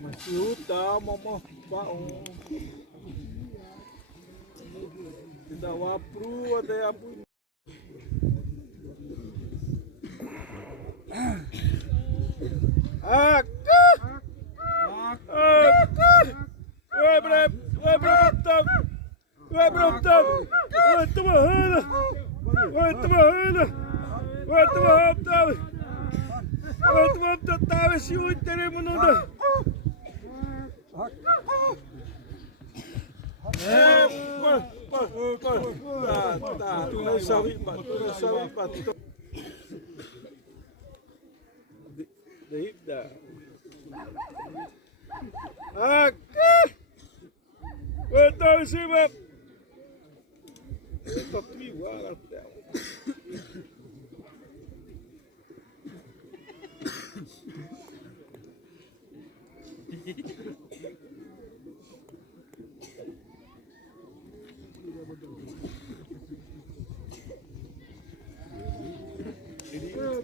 Masih utang mama pao. Tidak wapru ada yang punya.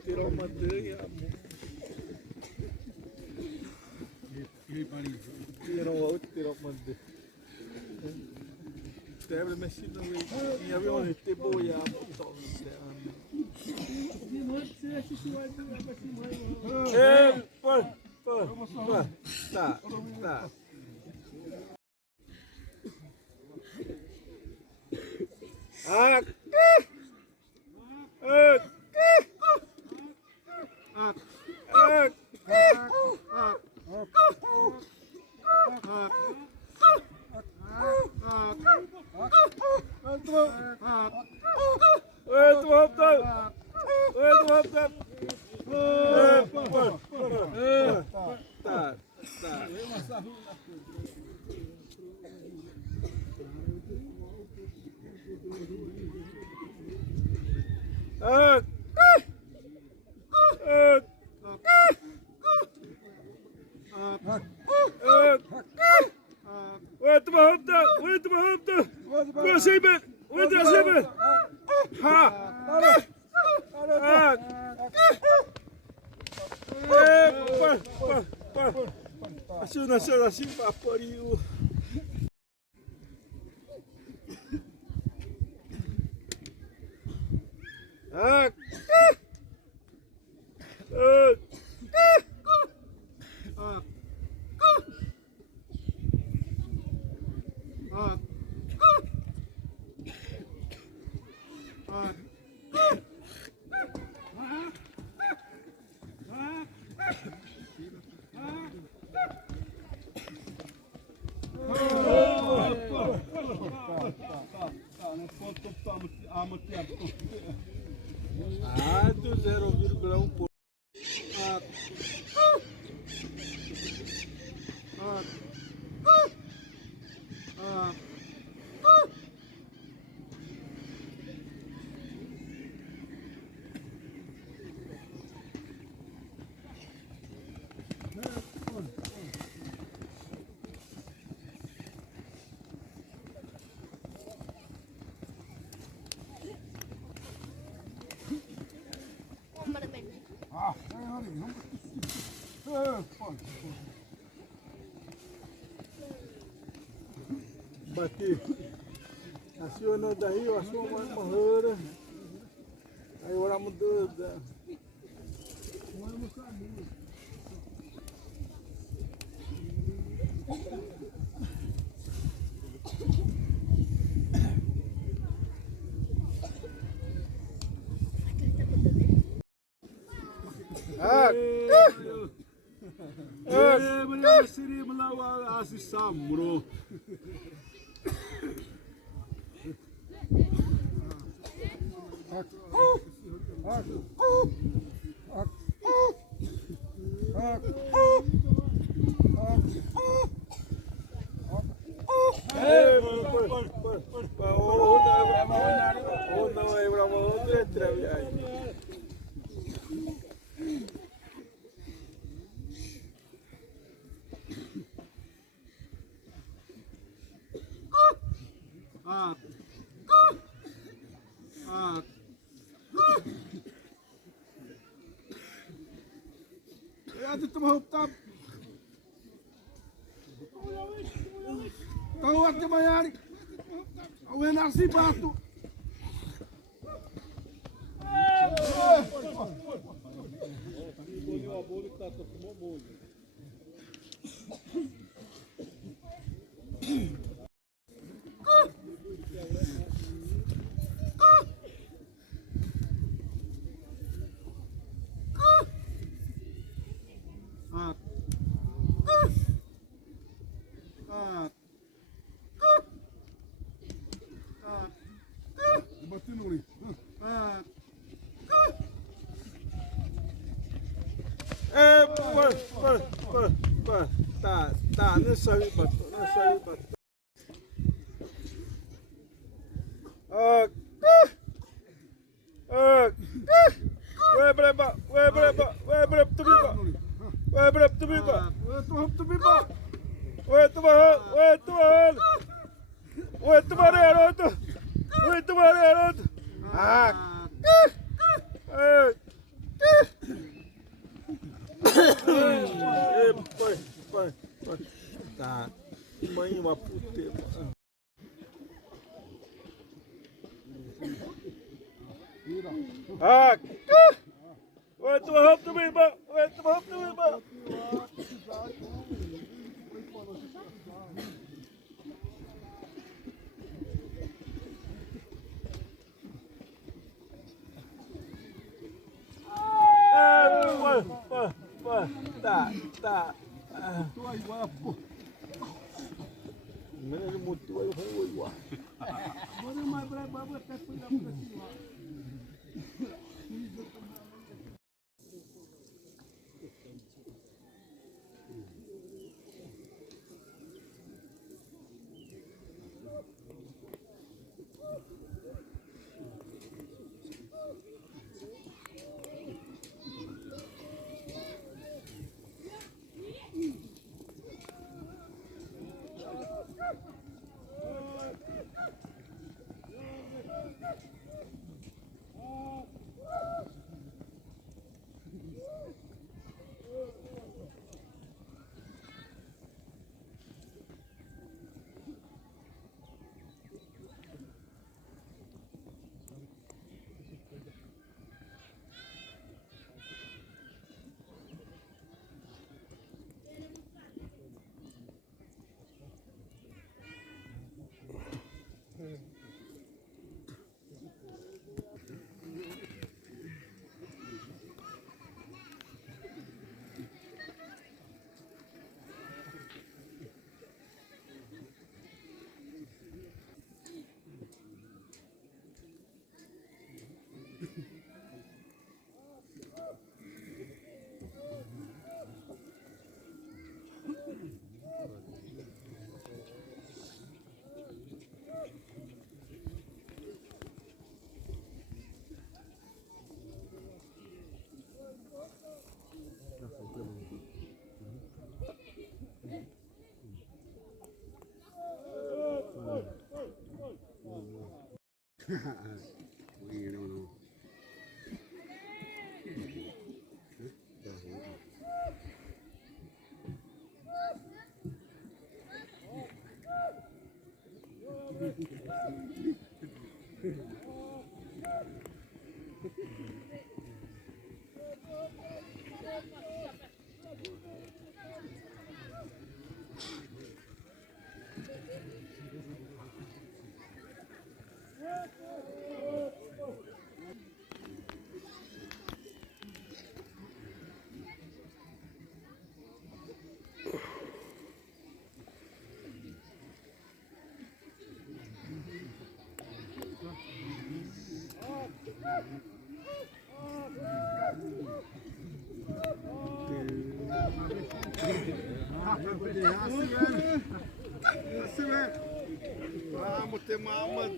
Tirar uma teia, tirar outra, tirar uma teia. Deve mexer no meio. E havia um rete boiar, botar no céu. Tá. Assim vaporiu. Do 0,1%. Bati. Aciona daí, eu acho uma morreira. Aí ora mudou. Mana siri melawa asis samro. Itu mau tap. Kau aja bayar. Kau nasi batu. Tá, não sabe bater, não sabe bater. Tá, mãe uma puteira. Oi, tu vai tu me ba. Oi, tu vai tu me ba. Tá. Tu aí, guapo. Menos muito aí, vai igual. Agora mais brava vai até cuidar por aqui lá. Vamos ter uma alma.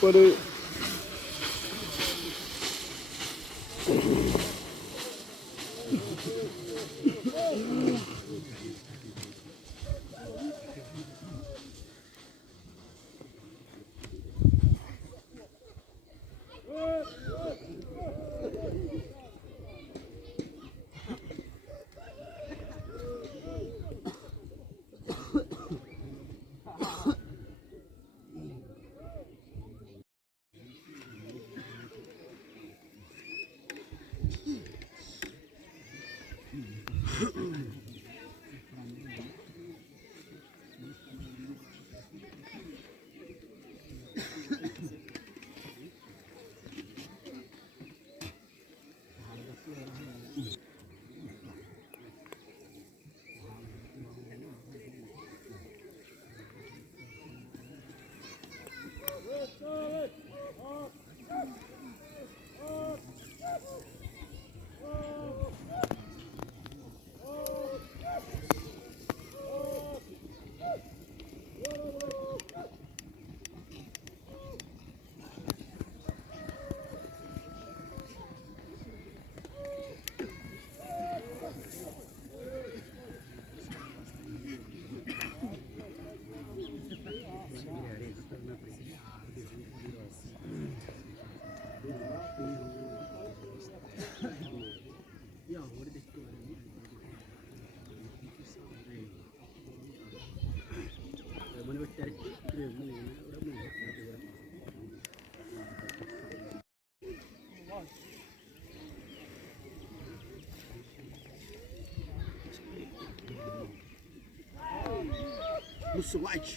Pare. Musu white.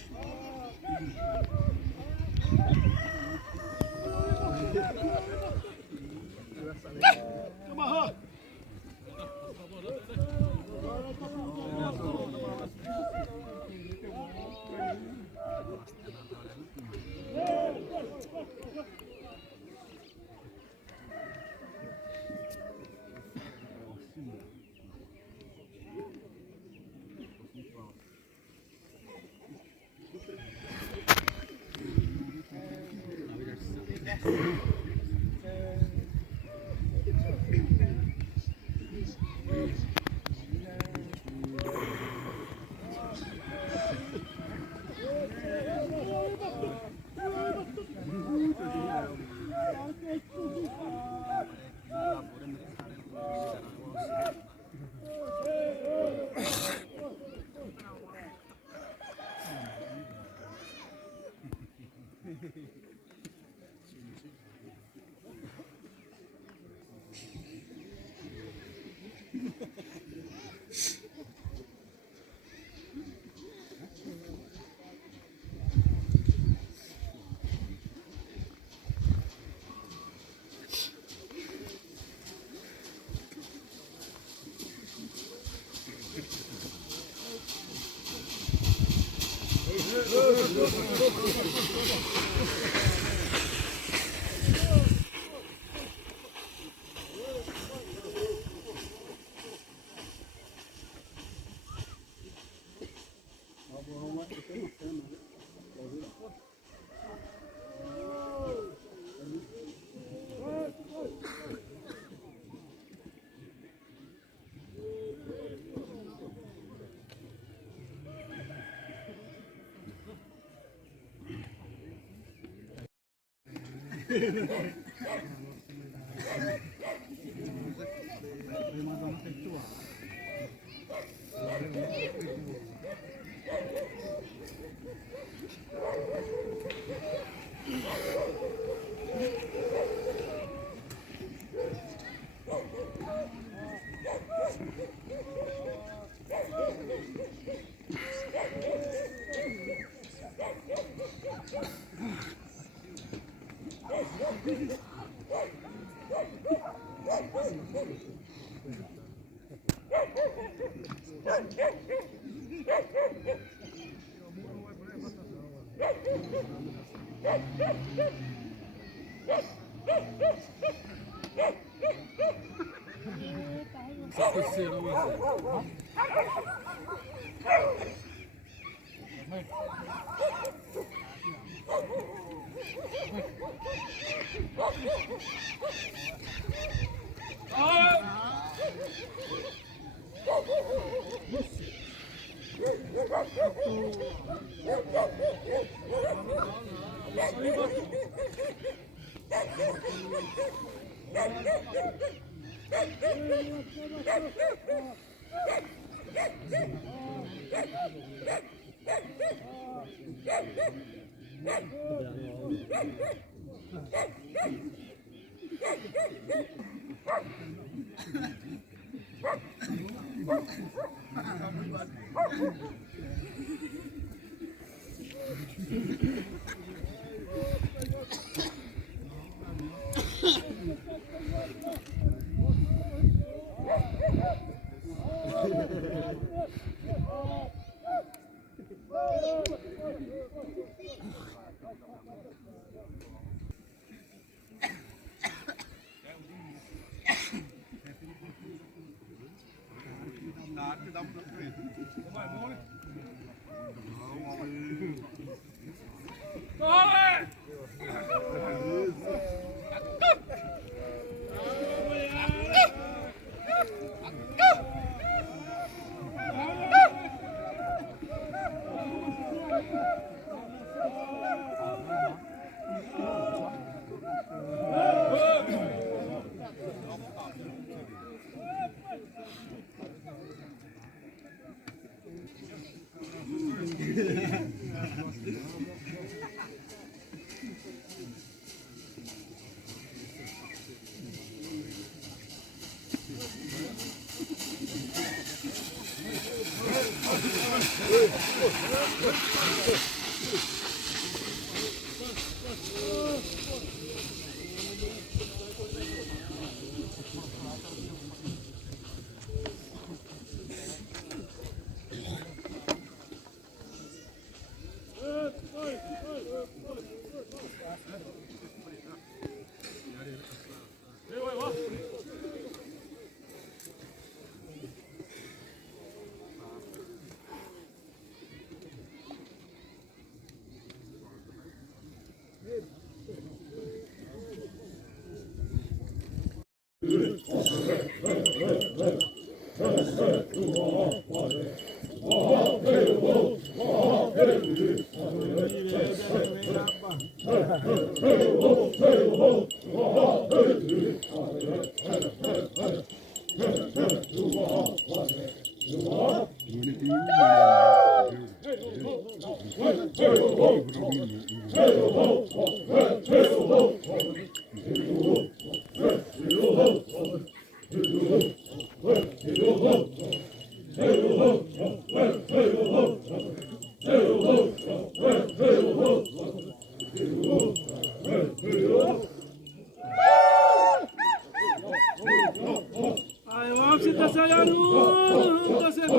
Aí, vamos se descer no descer.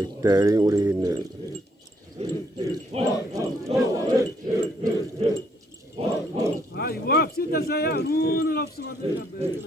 이때 우리는 Ah, igual que se desenhar aluno, não precisa deixar bem.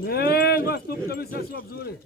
Nem gostou porque também se a sua absurda.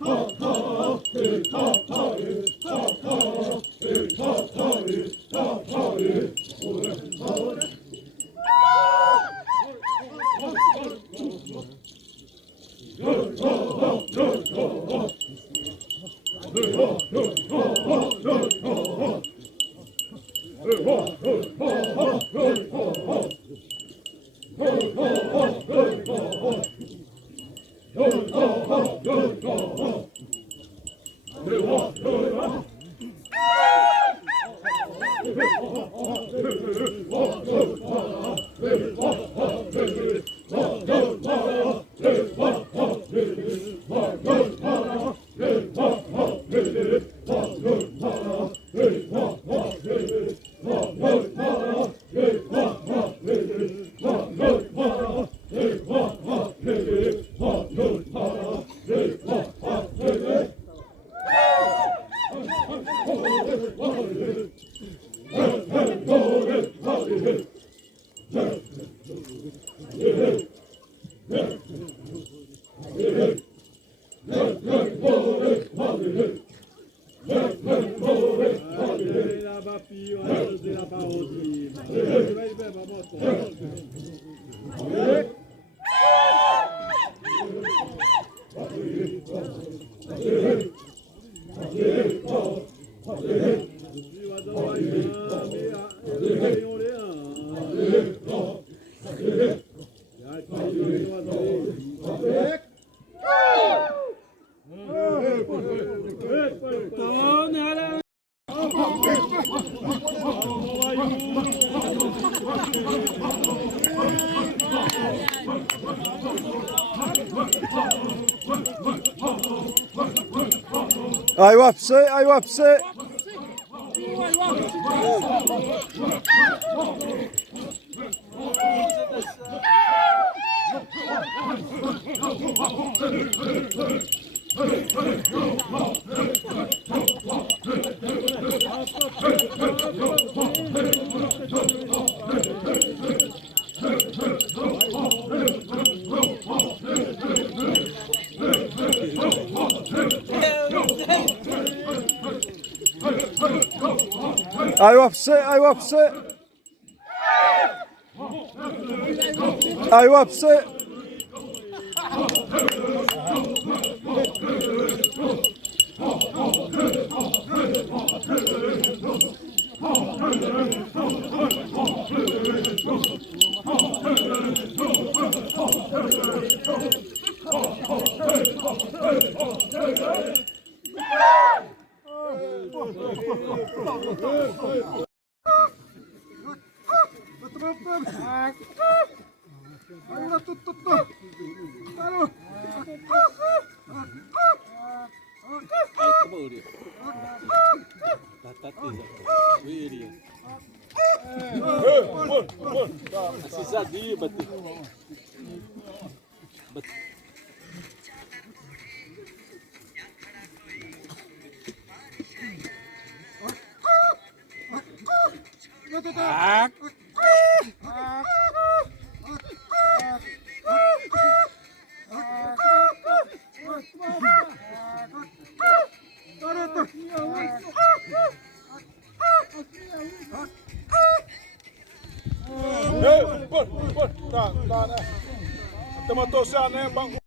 Ha ha Ai łapsy, aj łapsy. Aj łapsy, aj łapsy. Aj łapsy. Sadia, bater. Tämä tosiaan enemmän.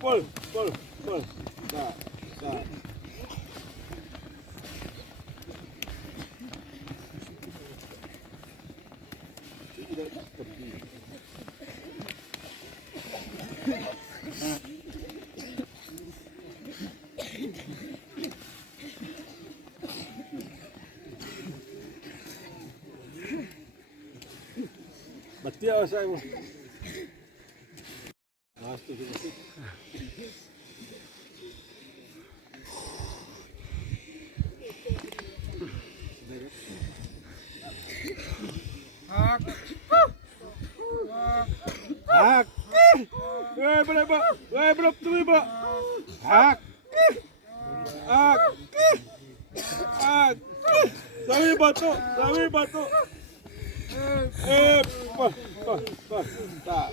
Pol. Tá. Bateu, saiu. Gosto de você. Berapa tu ibu? Sawi batu. Tak.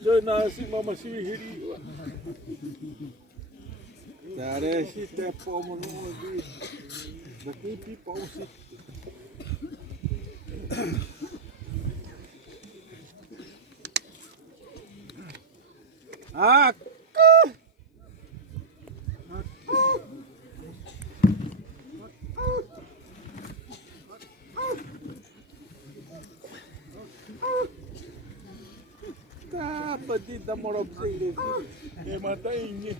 Jadi nasi mama sihiri. Dari si tepo mo nung di. Nakipi pa usit. Ah! Petita morop sing mata ini.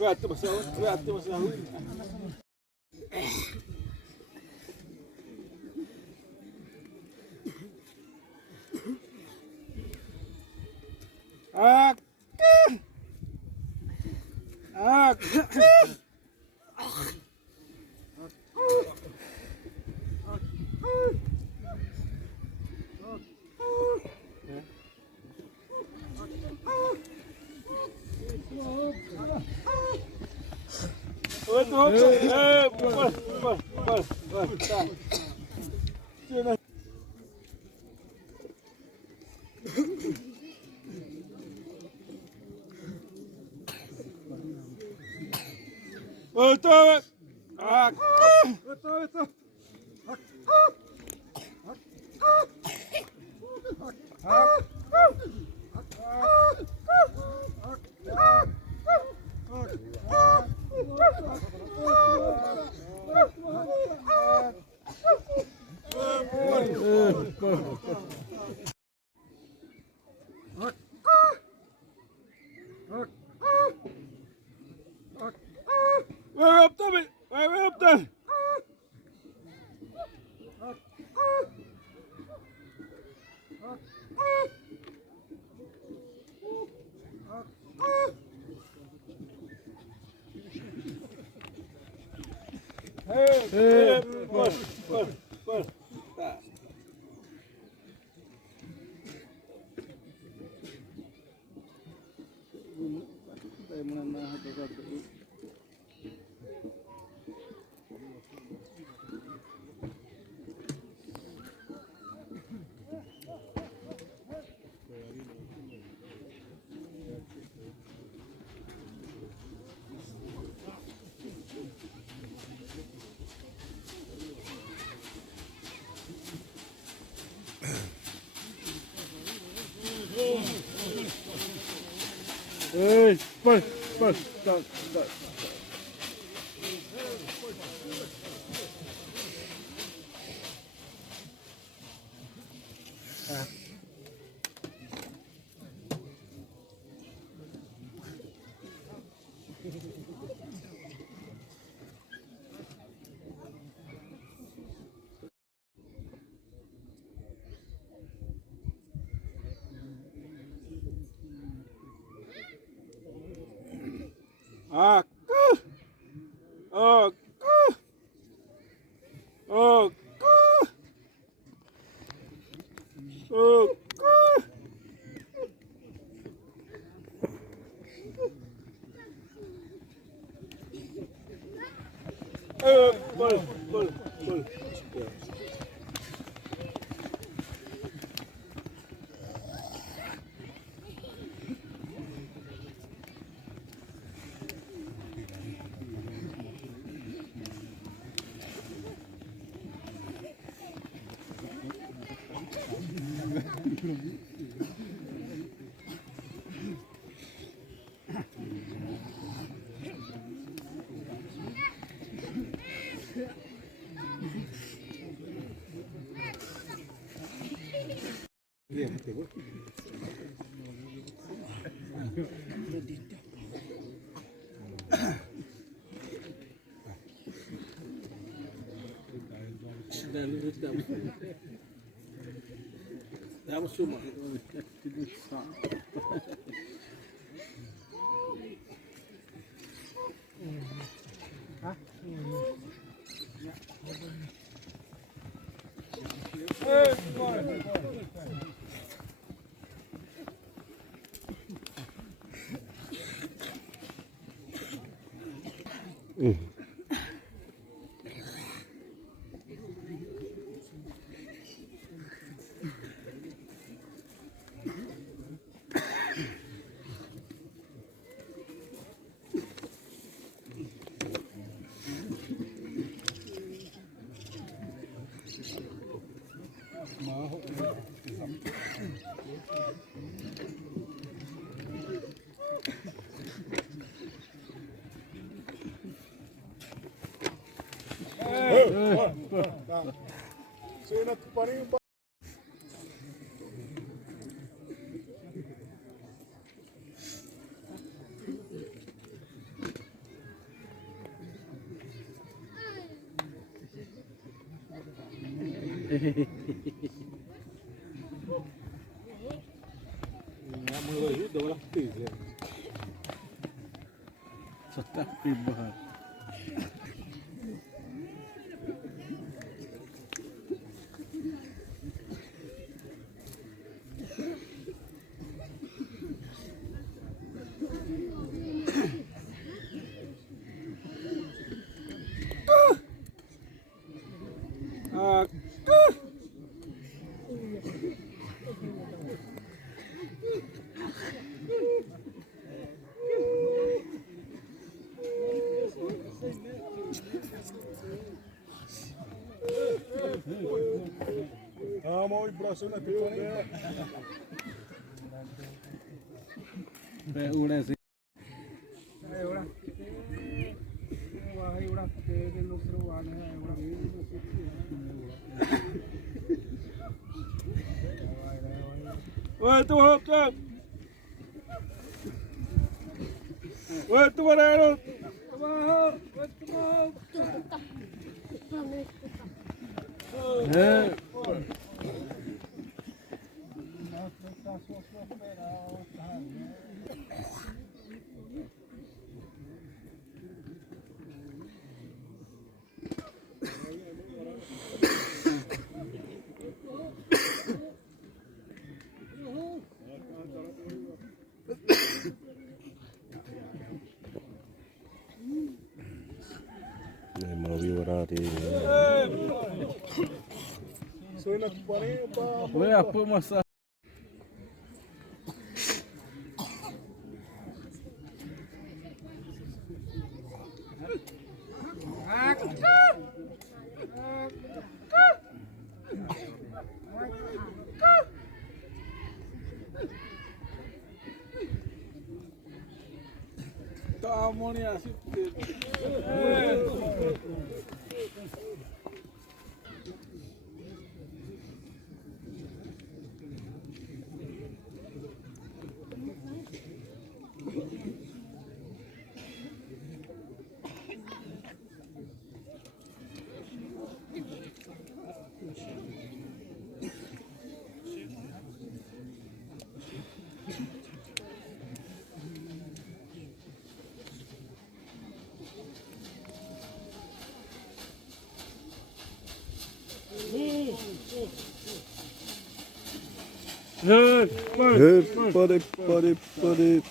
Gato masahol. Vamos sumar. Saya nak paling nak mulai dah lah tis. Setak pribah. Mau braço na pior. Udah sih. Oi, tu hop tak. Oi, tu mana? Mau viurati. Saya nak paling apa? Oi, apa masa? Tak mau ni asyik. Pode.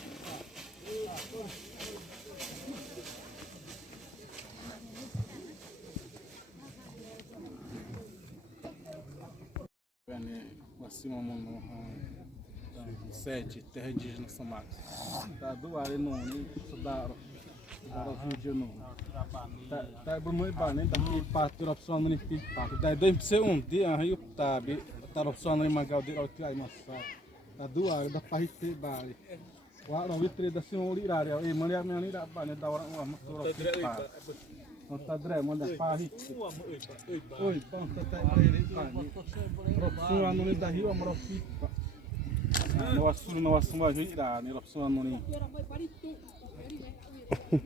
Assim, uma sede, terra indígena Samar. Tá do ar no estudar vídeo no. Tá bom muito bom, né? Daqui para opção no nível para. Daí dois ser dia aí tá opção no magal de ao tirar massa. Tá do ar da parte de bali. Wah, não vitre da sim olhar e mulher minha ali da bane da orang uma para. Não tá dre, manda parte. Oi, pão tá ele tá. Opção no da rio amropita. No assunto vai virar, né? Opção no ni.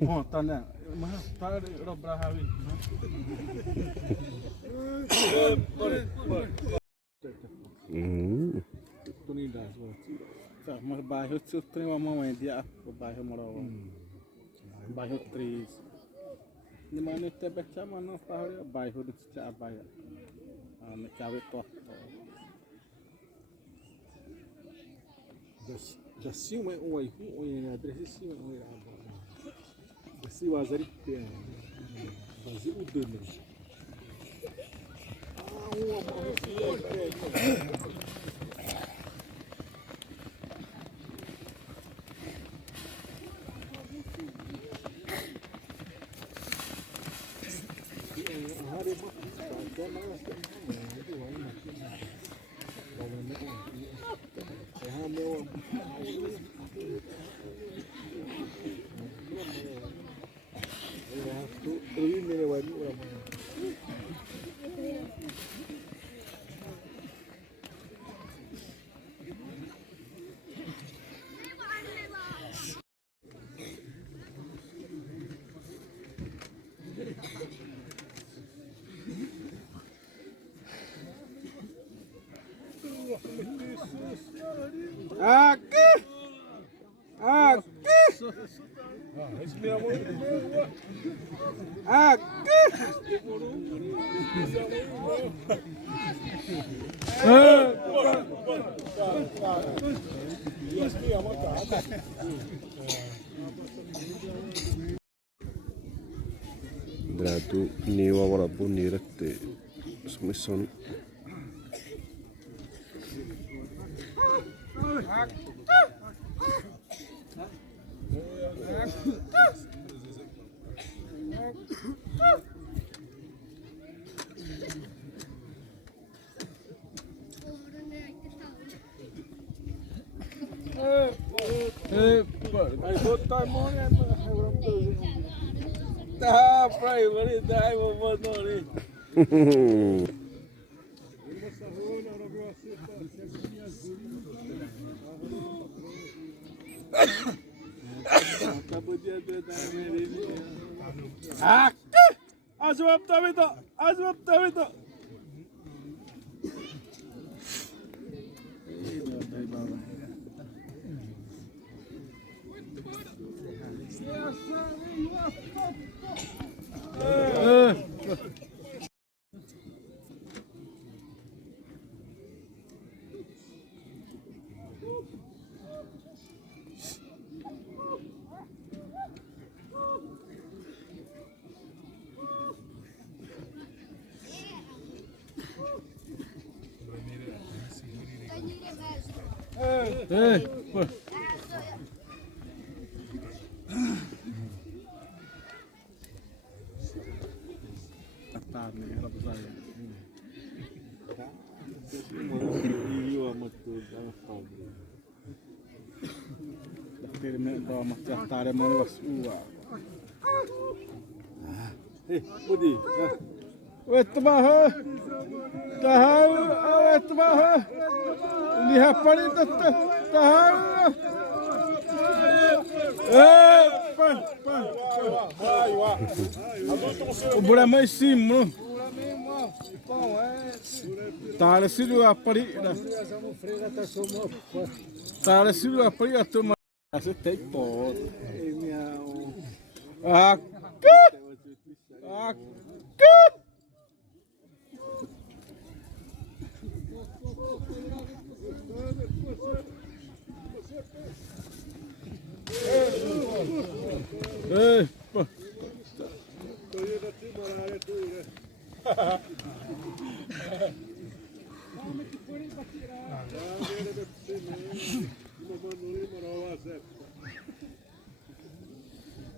Oh, tá né? Mas tá robra hawi. Tu ni dah. Tá, mas bairro tu tem uma mãe dia, o bairro morava. Bairro 3. De mana te baca mana bairro bairro de Cicak Baia. Me cabe to. Já sim o aí, o adresse sim o aí. Se o azar tem, fazer o dano. Aqui! Aqui! Aqui! Dratu niwa walaupun nirette smison Ai botar mão né? Tá, pra aí, vou dar, vou mandar ali. Acabou de dar a Azwap tamito! Azwap tamito! Budi, wet baha, tahu, wet baha, lihat paling tetap tahu. O buraco é em cima, tá nesse a pari, tá nesse a pari a turma. Você tem pode.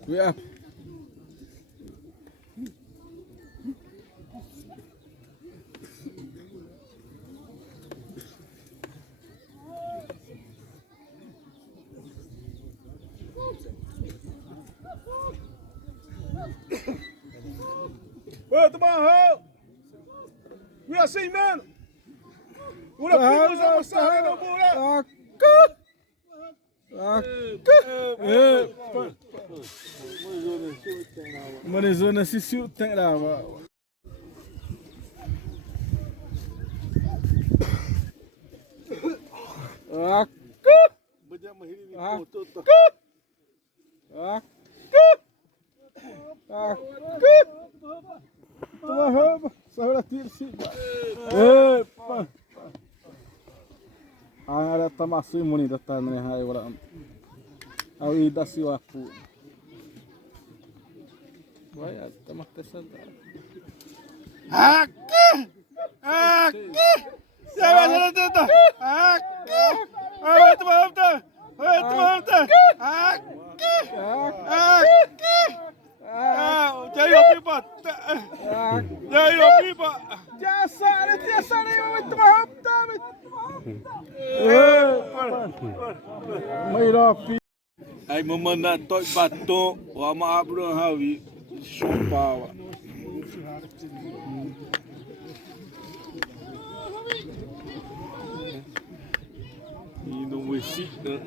Yeah. Outro barrão! E assim, mano! O Lepinho já mostrou no buraco! Manizona se siu tem lá. Ada tamasui muni datan ne hai wala. Awi dasi wapu. Vai tamak tesan. Siapa sana tu? Awet mamta. Awet mamta. Jaya pipa. Jaya pipa. Jasa ni awet mamta. melhor filho. Aí mamãe na toy batom, o amabro havi, chupawa. E não me cita.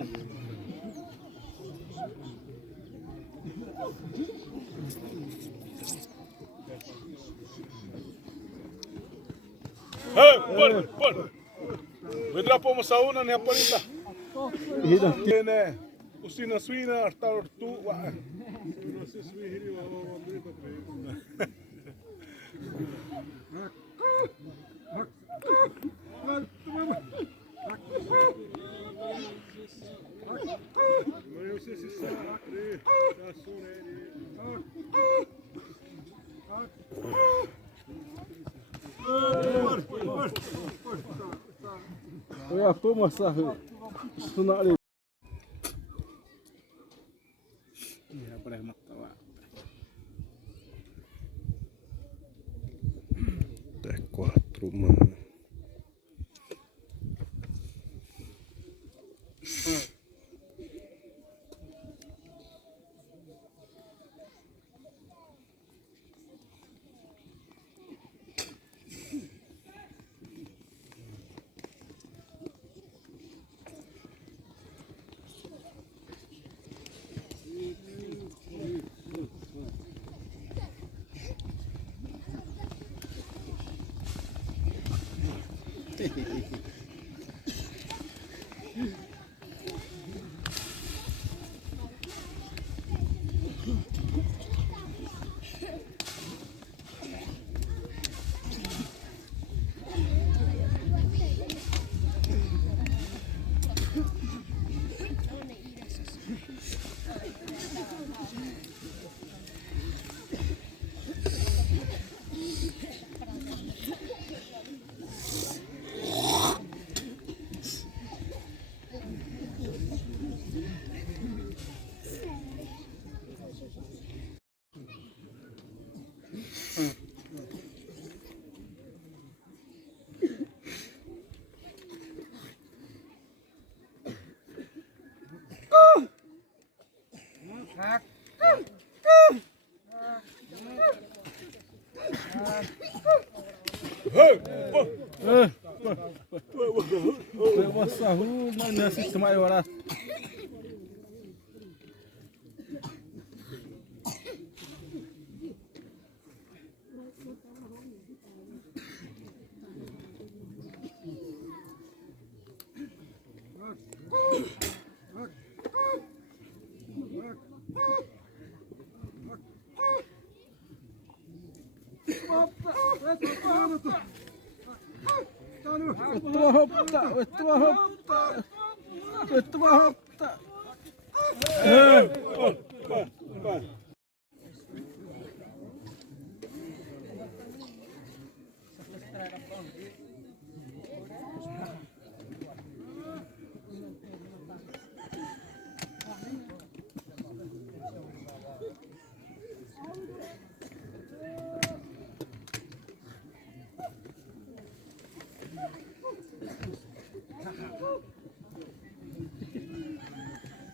Por. Vedrà po masauna ni aparita. Né? Usina suina artar tu. Eu tô mostrando isso na área. Ya boleh makan. Até 4, mano. Eu vou sarru, mas não assiste mais orar.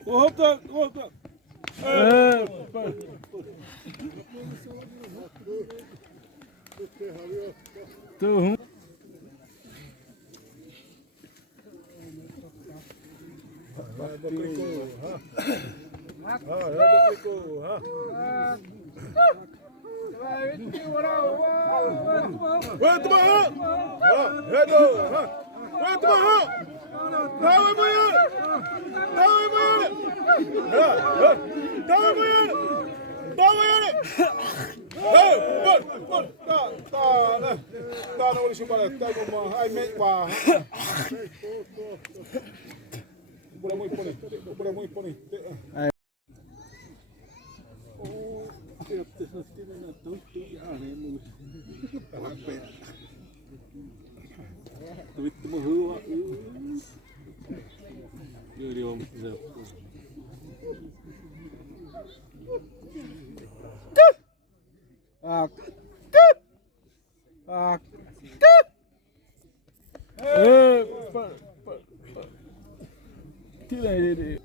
Volta. Tô ruim. Que nem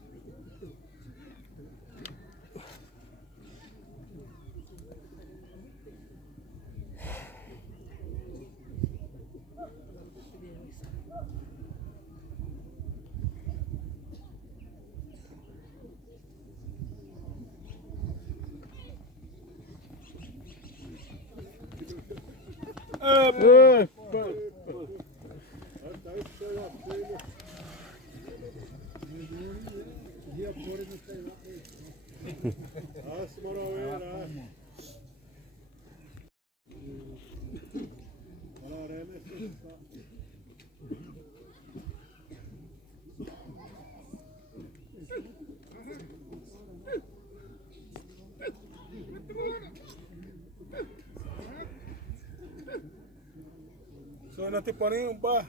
Só não te porém um bar.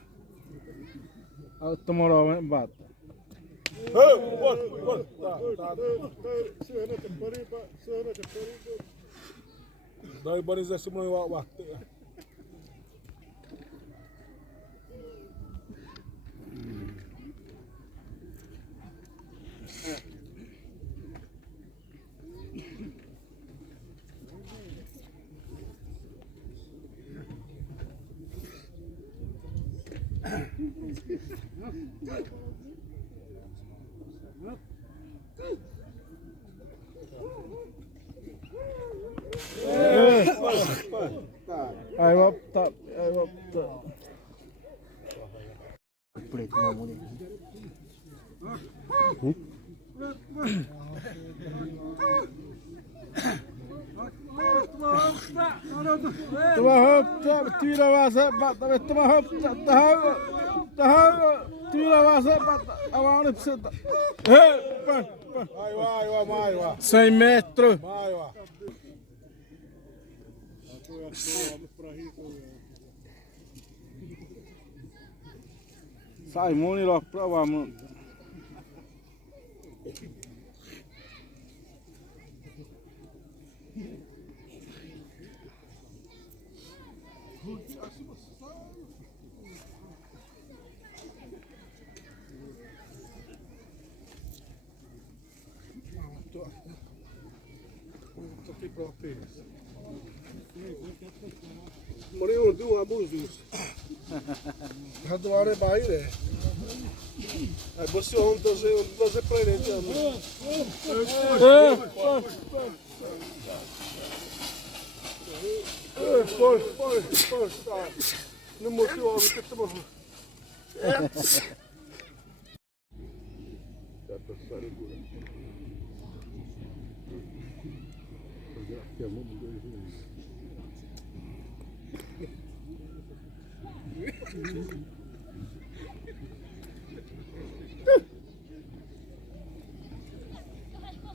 Tomorrow bata. Dai baris essa mulher waktu. Aí vai tá, aí vai tá. Preto na mulher. Toma roupa, tira a vaza, bata, toma roupa, tira a vaza, bata, agora precisa. Maiwa. 100 metros. Maiwa. Sai, Moni, lá pra lá, mano. Morreu de um abuso. Radoare baile. Aí você ontem você prende amor. Pois. Não mostrou o que estamos. Já tá saindo. Que é muito doido.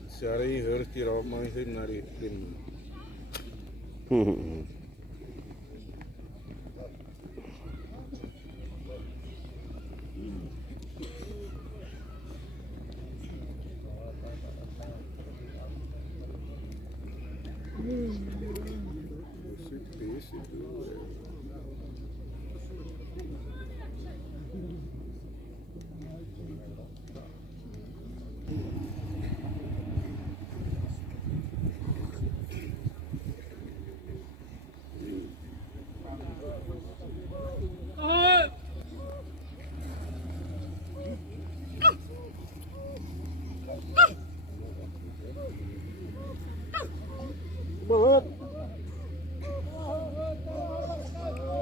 Sari harus tirar main nari din.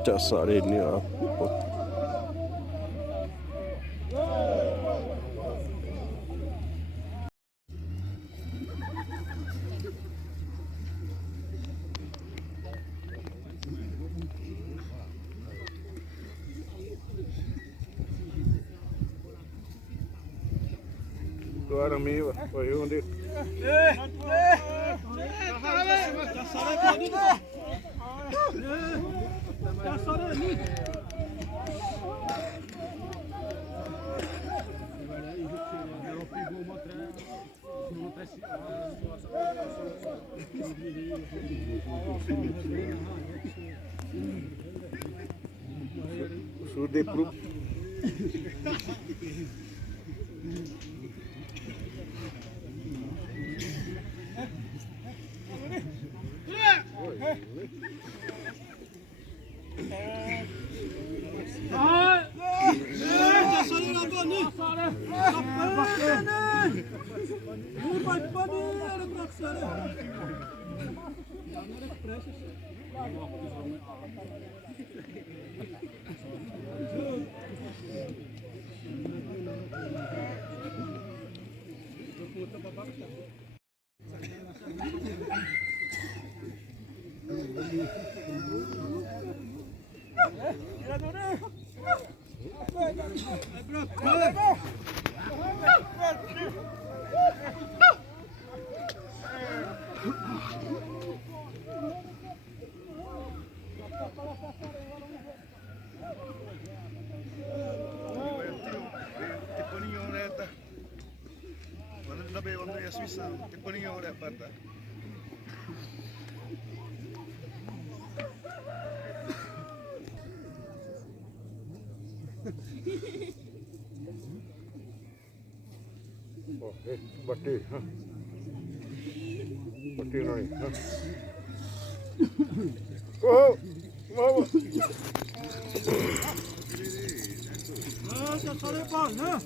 Tässä ini ya. Tuoda miiva, voi hundi. Sudah pro Lebih waktu ya Swiss, tipe ni orang dapat. Bati, ha? Bati nari, ha? Oh, mau? Já falei bom, né?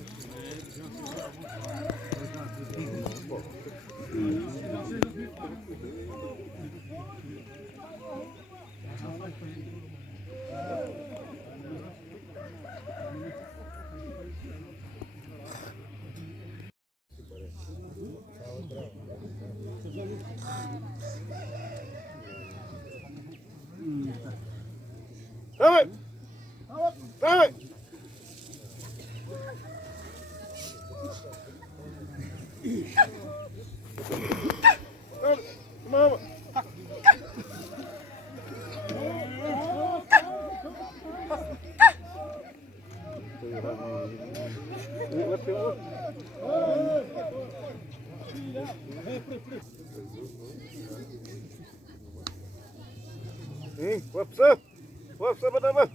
Dame! Dame! Mama! What's up? What's up, Adama?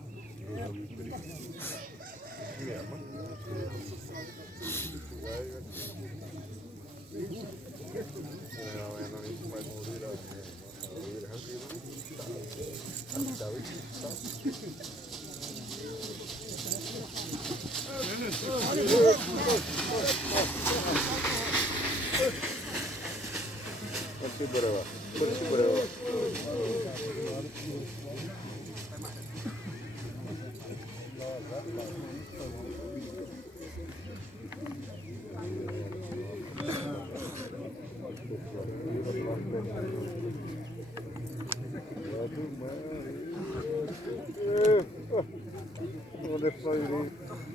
Persi berapa? Olha só ele.